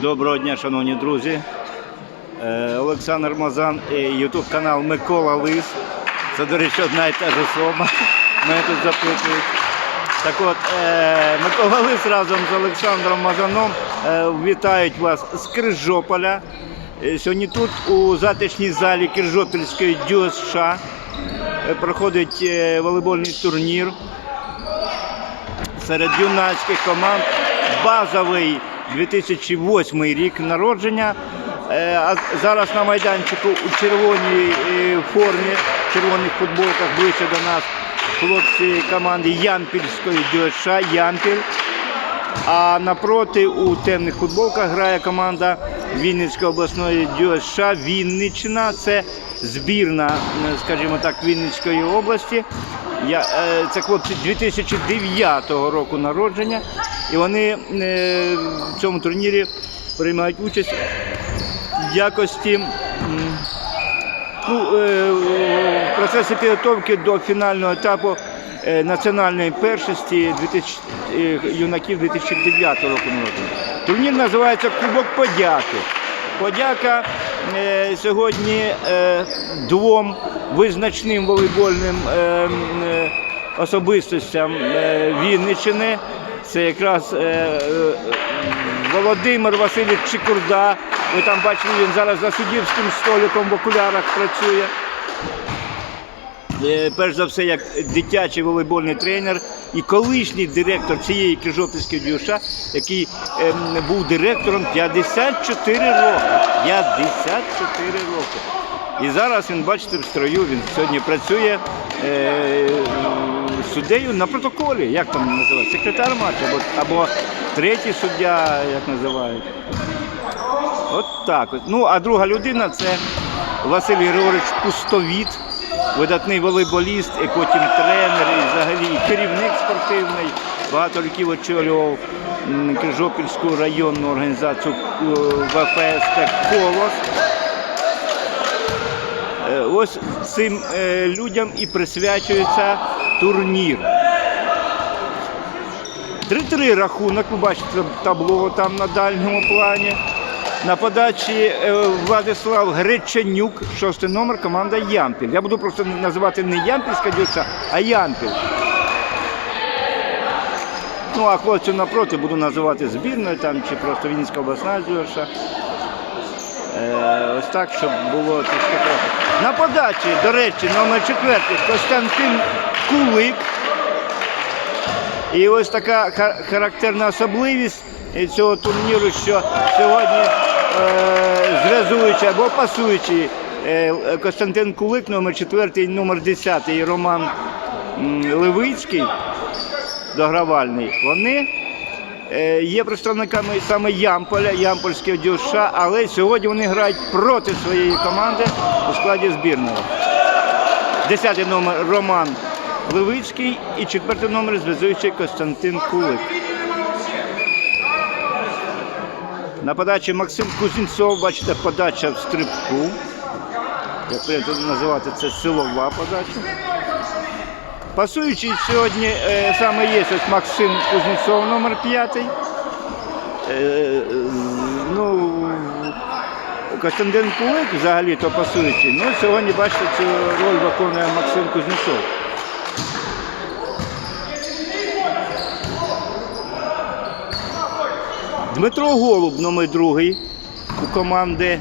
Доброго дня, шановні друзі. Е, Олександр Мазан і Ютуб канал Микола Лис. Це, до речі, одна і та ж особа. Мене тут запитують. Так от, е, Микола Лис разом з Олександром Мазаном е, вітають вас з Крижополя. Сьогодні тут, у затишній залі Киржопільської ДЮСШ, проходить волейбольний турнір серед юнацьких команд. Базовий 2008 рік народження. Е, А зараз на майданчику у червоній е, формі, в червоних футболках ближче до нас хлопці команди Ямпільської ДЮСШ Ямпіль. А напроти у темних футболках грає команда Вінницької обласної ДЮСШ Вінниччина. Це збірна, е, скажімо так, Вінницької області. Я, е, це хлопці 2009 року народження. І вони е, в цьому турнірі приймають участь в якості ну, в процесі підготовки до фінального етапу національної першості 2000, е, юнаків 2009 року народження. Турнір називається Кубок Подяки. Подяка е, сьогодні е, двом визначним волейбольним е, особистостям Вінничини. Це якраз Володимир Васильович Чикурда. Ви там бачили, він зараз за суддівським столиком в окулярах працює. Е, Перш за все, як дитячий волейбольний тренер і колишній директор цієї Крижопільської дюша, який ем, був директором 54 роки. 54 роки. І зараз він, бачите, в строю, він сьогодні працює е, суддею на протоколі, як там називається, секретар матчу, або, або третій суддя, як називають. От так. Ну, а друга людина це Василь Григорович Пустовіт, видатний волейболіст, і потім тренер, і взагалі керівник спортивний. Багато років очолював Крижопільську районну організацію е, ВПС Колос. Е, Ось цим е, людям і присвячується турнір. 3-3 рахунок, ви бачите табло там на дальньому плані. На подачі е, Владислав Греченюк, шостий номер, команда Ямпіль. Я буду просто називати не Ямпільська дівча, а Ямпіль. Ну, а хлопців напроти буду називати збірною там, чи просто Вінницька обласна дівча. Е, ось так, щоб було трохи. На подачі, до речі, номер четвертий Костянтин Кулик. І ось така характерна особливість цього турніру, що сьогодні е, зв'язуючи або пасуючи е, Костянтин Кулик, номер 4, номер 10 і Роман Левицький, догравальний, вони е, є представниками саме Ямполя, Ямпольського дюша, але сьогодні вони грають проти своєї команди у складі збірної. Десятий номер Роман Левицький і четвертий номер зв'язуючий Костянтин Кулик. На подачі Максим Кузнєцов, бачите, подача в стрибку. Як прийнято називати це силова подача. Пасуючий сьогодні е, саме є ось Максим Кузнєцов, номер 5. Е, ну, Костянтин Кулик взагалі то пасуючий. Ну, сьогодні, бачите, цю роль виконує Максим Кузнєцов. Дмитро Голуб, номер другий у команди.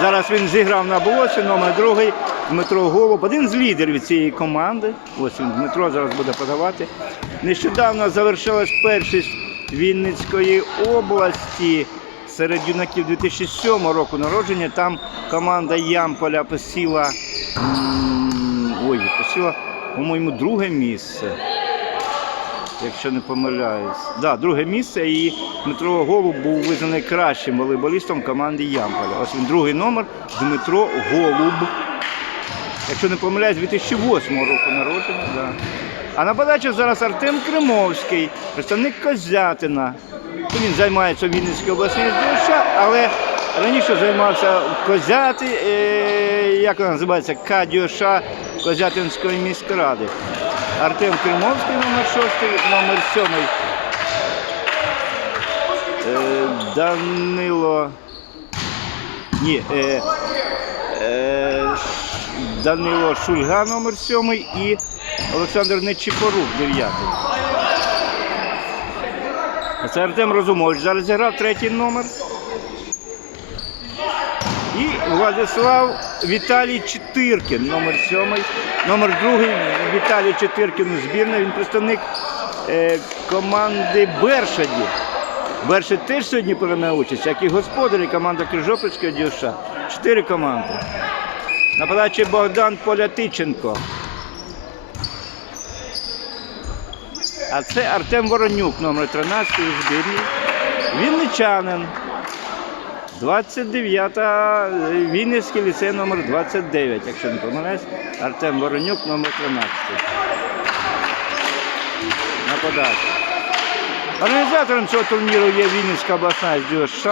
Зараз він зіграв на болоті, номер другий. Дмитро Голуб, один з лідерів цієї команди. Ось він Дмитро зараз буде подавати. Нещодавно завершилась першість Вінницької області серед юнаків 2007 року народження. Там команда Ямполя посіла, ой, посіла, по-моєму, друге місце якщо не помиляюсь. Да, друге місце і Дмитро Голуб був визнаний кращим волейболістом команди Ямполя. Ось він другий номер Дмитро Голуб. Якщо не помиляюсь, 2008 року народження. Да. А на подачі зараз Артем Кримовський, представник Козятина. Ну, Він займається в Вінницькій обласній ДЮШ, але раніше займався Козяти, е, як вона називається, КДЮШ Козятинської міськради. Артем Кримовський, номер 6, номер 7. Данило. Ні, е, е, Данило Шульга номер 7 і Олександр Нечіпорук 9. Це Артем Розумович зараз зіграв третій номер. І Владислав Віталій Чотиркін, номер 7. Номер 2 Віталій Чотиркін у збірної. Він представник е, команди Бершаді. Бершадь теж сьогодні прийме участь, як і господарі команда Крижопільського ДЮШ. Чотири команди. На Богдан Полятиченко. А це Артем Воронюк, номер 13 у збірній. Вінничанин. 29-та Вінницький ліцей номер 29, якщо не помиляюсь. Артем Воронюк, номер 13. На подачі. Організатором цього турніру є Вінницька обласна ДЮСШ.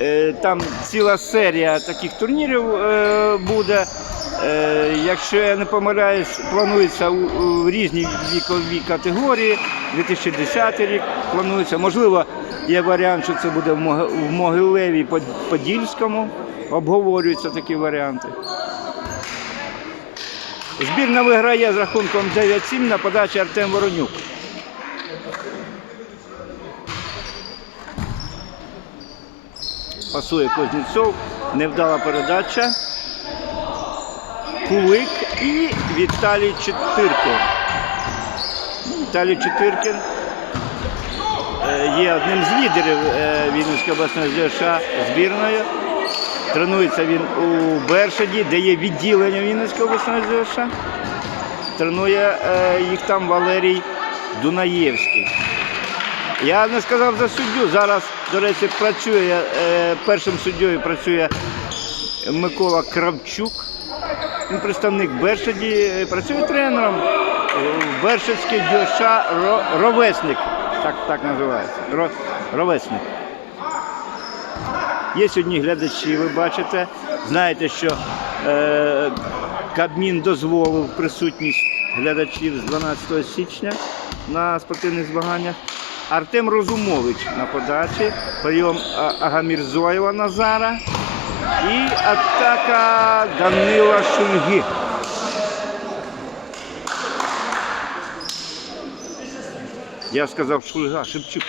Е, Там ціла серія таких турнірів е, буде. Е, Якщо я не помиляюсь, планується у різні вікові категорії. 2010 рік планується. Можливо, є варіант, що це буде в Могилеві Подільському. Обговорюються такі варіанти. Збірна виграє з рахунком 9-7 на подачі Артем Воронюк. Пасує Кузнєцов, невдала передача. Кулик і Віталій Чотиркін. Віталій Чотиркін е, є одним з лідерів е, Вінницької обласної ЗШ збірної. Тренується він у Бершаді, де є відділення Вінницької обласної ЗШ. Тренує е, їх там Валерій Дунаєвський. Я не сказав за суддю. Зараз, до речі, працює е, першим суддєю працює Микола Кравчук. Він представник Бершаді, е, працює тренером е, в Бершадській ДЮШ Ро- Ровесник. Так, так називається. Ро, ровесник. Є сьогодні глядачі, ви бачите. Знаєте, що е, Кабмін дозволив присутність глядачів з 12 січня на спортивних змаганнях. Артем Розумович на подачі, прийом Агамірзоєва Назара і атака Данила Шульги. Я сказав Шульга, Шевчук.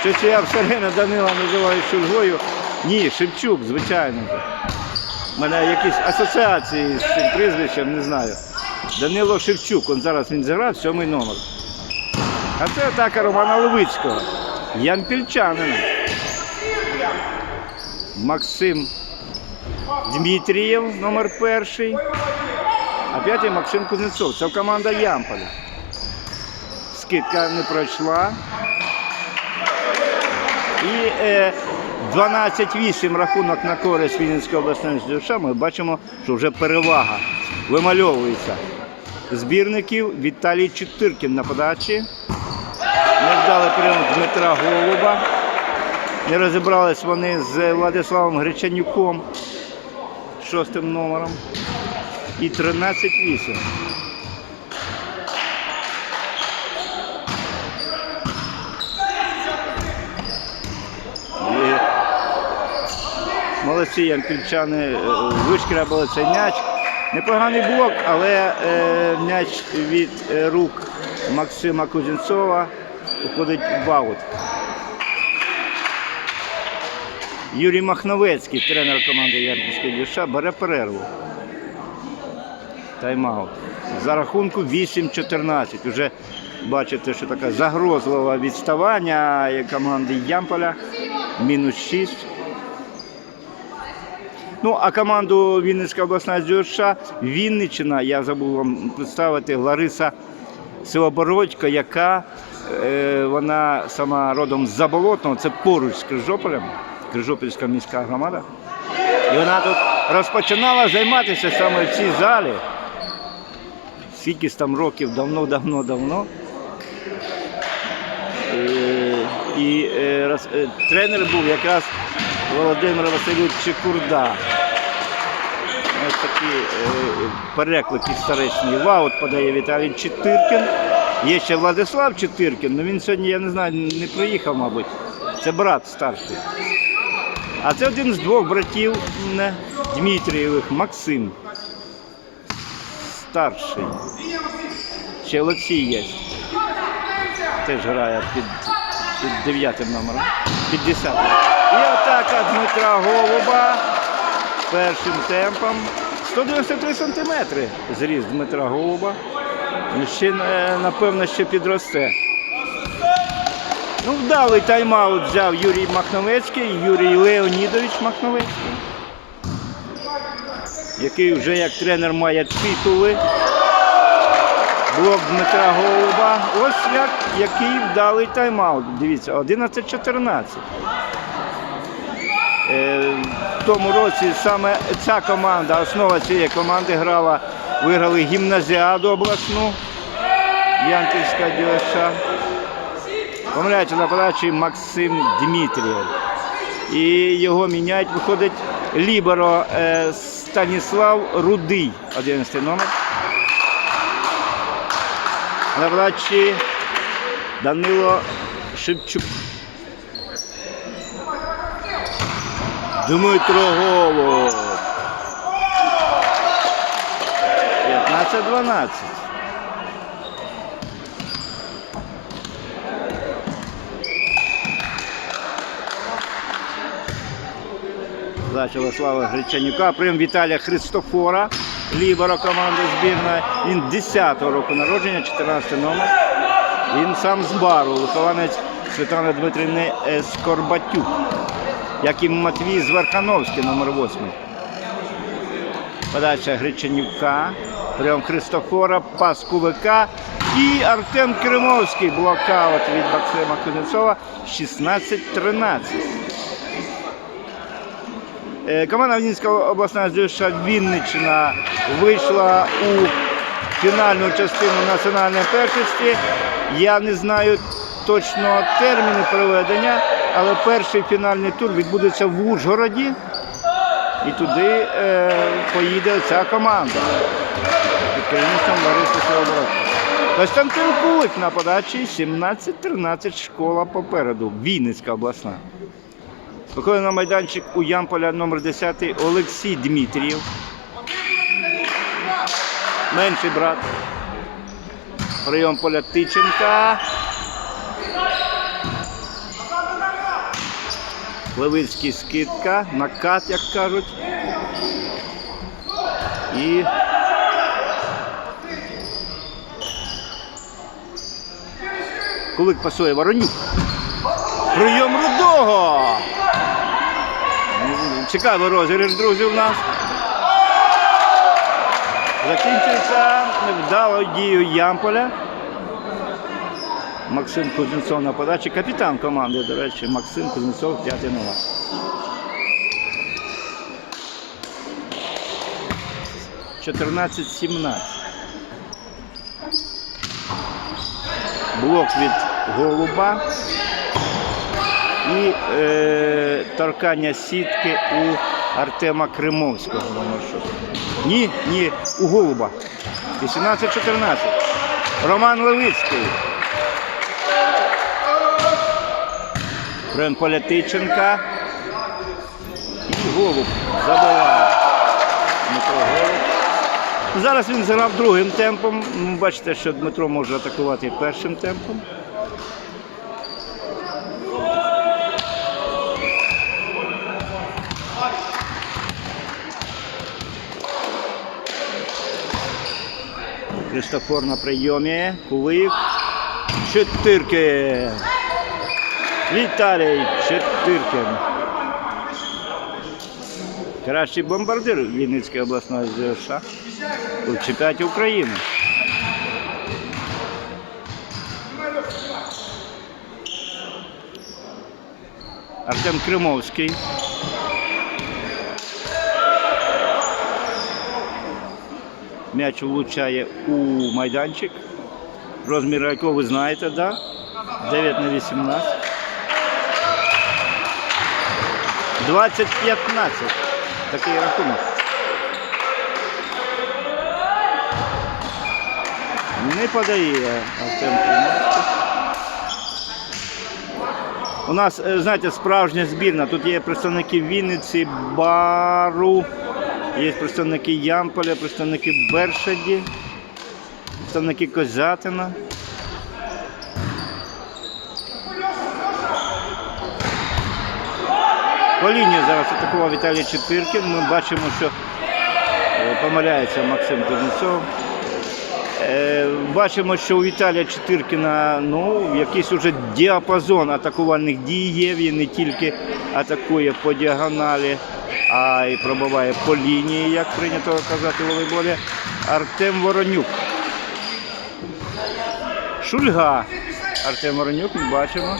Щось я все время Данила називаю Шульгою. Ні, Шевчук, звичайно. У мене якісь асоціації з цим прізвищем, не знаю. Данило Шевчук, он зараз він зіграв сьомий номер. А це атака Романа Левицького, Ямпільчанина. Максим Дмитрієв, номер перший. А п'ятий Максим Кузнецов. Це команда Ямполя. Скидка не пройшла. І е, 12-8 рахунок на користь Вінницької обласної ЗДШ. Ми бачимо, що вже перевага вимальовується. Збірників Віталій Чотиркін на подачі. Невдалий прийом Дмитра Голуба. Не розібрались вони з Владиславом Гречанюком, шостим номером. І 13-8. І Молодці ямпільчани е, вишкрябали цей м'яч. Непоганий блок, але е, м'яч від е, рук Максима Кузнєцова уходить в аут. Юрій Махновецький, тренер команди Ямпільської Дюша, бере перерву. Тайм-аут. За рахунку 8-14. Уже бачите, що таке загрозливе відставання команди Ямполя. Мінус 6. Ну, а команду Вінницька обласна ДЮШ Вінниччина, я забув вам представити, Лариса Сивобородько, яка е, вона сама родом з Заболотного, це поруч з Крижополем, Крижопільська міська громада. І вона тут розпочинала займатися саме в цій залі. Скільки там років давно, давно, давно. Е, і е, е, тренер був якраз Володимир Васильович Чекурда. Ось такі е, переклики історичні. Ваут подає Віталій Чотиркін. Є ще Владислав Чотиркін, але він сьогодні, я не знаю, не приїхав, мабуть. Це брат старший. А це один з двох братів Дмитрієвих, Максим. Старший. Ще Олексій є. Теж грає під, під дев'ятим номером. Під десятим. І атака Дмитра Голуба першим темпом. 193 сантиметри зріс Дмитра Голуба. Ще, е, напевно, ще підросте. Ну, вдалий тайм-аут взяв Юрій Махновецький, Юрій Леонідович Махновецький, який вже як тренер має титули. Блок Дмитра Голуба. Ось як, який вдалий тайм-аут. Дивіться, 11-14. Тому році саме ця команда, основа цієї команди грала, виграли гімназіаду обласну Янківська ДЮСШ. Помиляється на подачі Максим Дмитрієв. І його міняють, виходить Ліберо е, Станіслав Рудий, 11 номер. На подачі Данило Шевчук. Дмитро Голуб. 15-12. Зачала Слава Гречанюка. Прийом Віталія Христофора, лібера команди збірної. Він 10-го року народження, 14 номер. Він сам з бару, вихованець Світлани Дмитрівни Скорбатюк, як і Матвій Зверхановський, номер 8. Подача Гречанюка, прийом Христофора, пас Кулика і Артем Кримовський. Блокаут від Максима Кузнецова 16-13. Е, Команда Вінницька обласна здюша Вінниччина вийшла у фінальну частину національної першості. Я не знаю точно терміни проведення, але перший фінальний тур відбудеться в Ужгороді. І туди е, поїде ця команда під керівництвом Лариси Сеоборот. Костянтин Кулик на подачі 17-13 школа попереду. Вінницька обласна. Виходить на майданчик у Ямполя номер 10 Олексій Дмитрієв. Менший брат. Прийом поля Тиченка. Левицький скидка, накат, як кажуть. І Кулик пасує Воронюк. Прийом рудого. Цікавий розіграш, друзі, у нас. Закінчується невдалою дією Ямполя. Максим Кузнецов на подачі. Капітан команди, до речі, Максим Кузнецов, п'ятий номер. Чотирнадцять сімнадцять. Блок від голуба і е, торкання сітки у Артема Кримовського. Ні, ні, у голуба. 18-14. Роман Левицький. Прем Полятиченка. І голуб забиває. Зараз він зіграв другим темпом. Ну, Бачите, що Дмитро може атакувати першим темпом. Христофор на прийомі. Кулик. Чотирки. Віталій Чотиркин. Кращий бомбардир Вінницької обласної ЗШ у чемпіонаті України. Артем Кримовський. М'яч влучає у майданчик. Розмір якого ви знаєте, да? 9 на 18. 20-15. Такий рахунок. Не подає Артем. У нас, е, знаєте, справжня збірна. Тут є представники Вінниці, Бару, є представники Ямполя, представники Бершаді, представники Козятина. По лінії зараз атакував Віталій Четвіркін. Ми бачимо, що е, помиляється Максим Кузнецов. Е, Бачимо, що у Віталія Четиркіна ну, якийсь уже діапазон атакувальних дій є. Він не тільки атакує по діагоналі, а й пробиває по лінії, як прийнято казати в волейболі. Артем Воронюк. Шульга. Артем Воронюк, ми бачимо.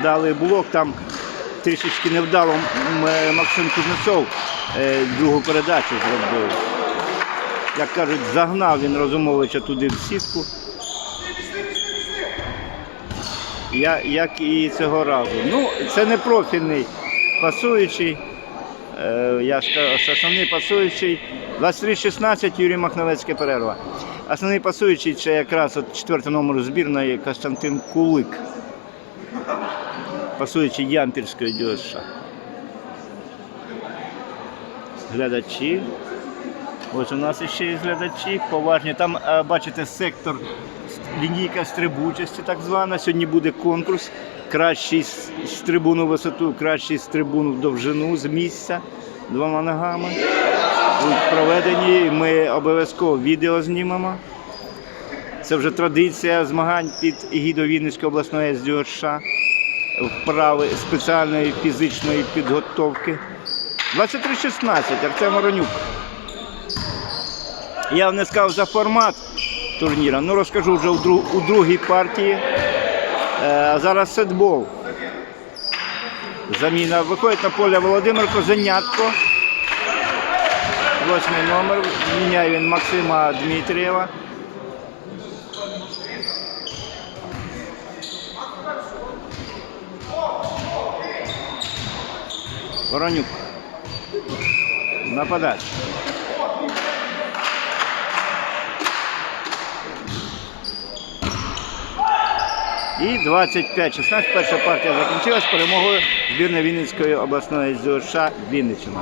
Вдалий блок, там трішечки невдало е, Максим Кузнецов е, другу передачу зробив. Як кажуть, загнав він Розумовича туди в сітку. Я, як і цього разу. Ну, це не профільний пасуючий. Е, я ж кажу, основний пасуючий. 23-16 Юрій Махновецький перерва. Основний пасуючий це якраз от четвертий номер збірної Костянтин Кулик. Пасуючий Ямпільської ДЮСШ. Глядачі. Ось у нас ще є глядачі поважні. Там, е, бачите, сектор, лінійка стрибучості так звана. Сьогодні буде конкурс. Кращий з трибуну висоту, кращий з трибуну в довжину з місця двома ногами. Будуть проведені. Ми обов'язково відео знімемо. Це вже традиція змагань під егідою Вінницької обласної СДЮШ вправи спеціальної фізичної підготовки. 23-16 Артем Воронюк. Я не сказав за формат турніра, ну розкажу вже у, друг- у другій партії. Е, А зараз сетбол. Заміна. Виходить на поле Володимир Козенятко. Восьмий номер. Міняє він Максима Дмитрієва. Воронюк. Нападач. І 25-16 перша партія закінчилась перемогою збірної Вінницької обласної ЗОШ Вінниччина.